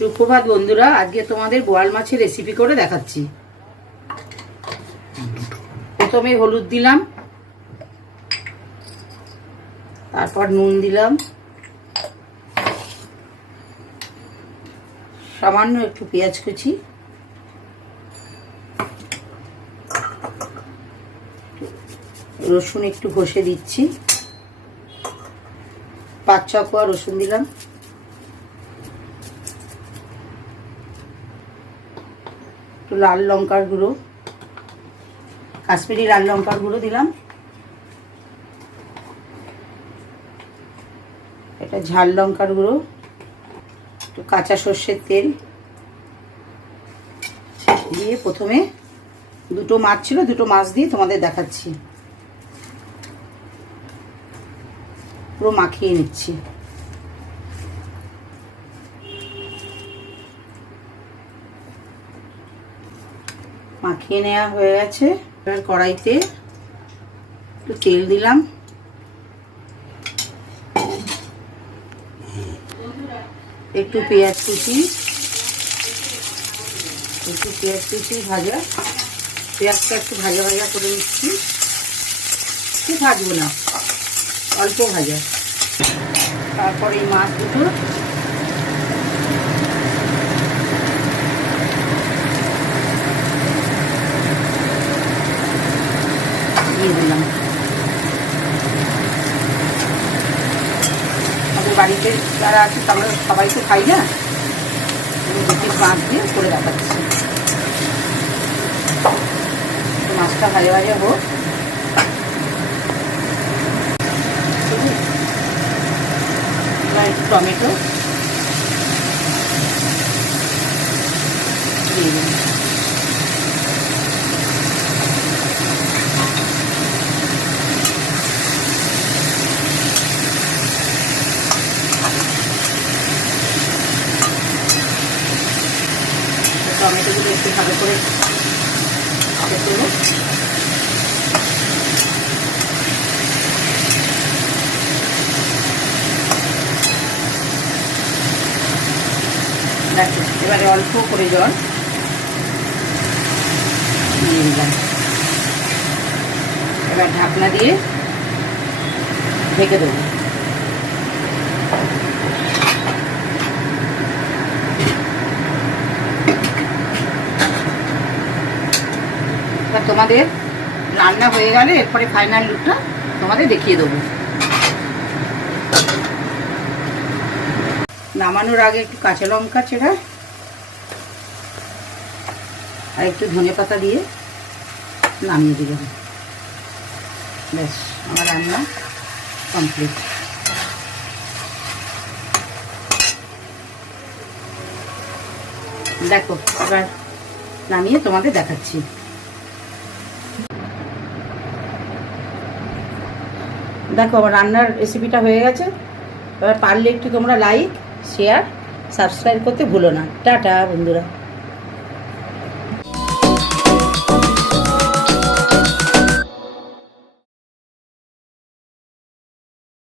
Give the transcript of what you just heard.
সুপ্রভাত বন্ধুরা, আজকে তোমাদের বোয়াল মাছের রেসিপি করে দেখাচ্ছি। প্রথমে হলুদ দিলাম, তারপর নুন দিলাম, সামান্য একটু পেঁয়াজ কুচি, রসুন একটু ঘষে দিচ্ছি, 5-6 কোয়া রসুন দিলাম, লাল লঙ্কার গুঁড়ো, কাশ্মীরি লাল লঙ্কার গুঁড়ো দিলাম, এটা ঝাল লঙ্কার গুঁড়ো, একটু কাঁচা সর্ষের তেল দিয়ে প্রথমে দুটো মাছ ছিল, দুটো মাছ দিয়ে তোমাদের দেখাচ্ছি। পুরো মাখিয়ে নিচ্ছি। মাখিয়ে নেওয়া হয়ে গেছে। এবার কড়াইতে একটু তেল দিলাম, একটু পেঁয়াজ কুচি, ভাজা, পেঁয়াজটা একটু ভাজা ভাজা করে নিচ্ছি। খুব ভাজবো না, অল্প ভাজা। তারপরে এই মাছ দুটো দিয়ে দিলাম। আমাদের বাড়িতে যারা আছে আমরা সবাই তো খাই না, দুটি মাছ দিয়ে করে দেখাচ্ছি। মাছটা ভাজা ভাজা হোক। এবার একটু টমেটো দিয়ে দিলাম। টমেটোগুলো একটু ভালো করে দেবো। এবারে অল্প করে জল দিয়ে দিলাম। এবার ঢাকনা দিয়ে ঢেকে দেবো। তোমাদের রান্না হয়ে গেলে এরপরে ফাইনাল লুকটা তোমাদের দেখিয়ে দেবো। নামানোর আগে একটু কাঁচা লঙ্কা চেরা আর একটু ধনে পাতা দিয়ে নামিয়ে দিলাম। ব্যাস, আমার রান্না কমপ্লিট। দেখো, এবার নামিয়ে তোমাদের দেখাচ্ছি। দেখো, আমার রান্নার রেসিপিটা হয়ে গেছে। এবার পারলে একটু তোমরা লাইক, শেয়ার, সাবস্ক্রাইব করতে ভুলো না। টাটা বন্ধুরা।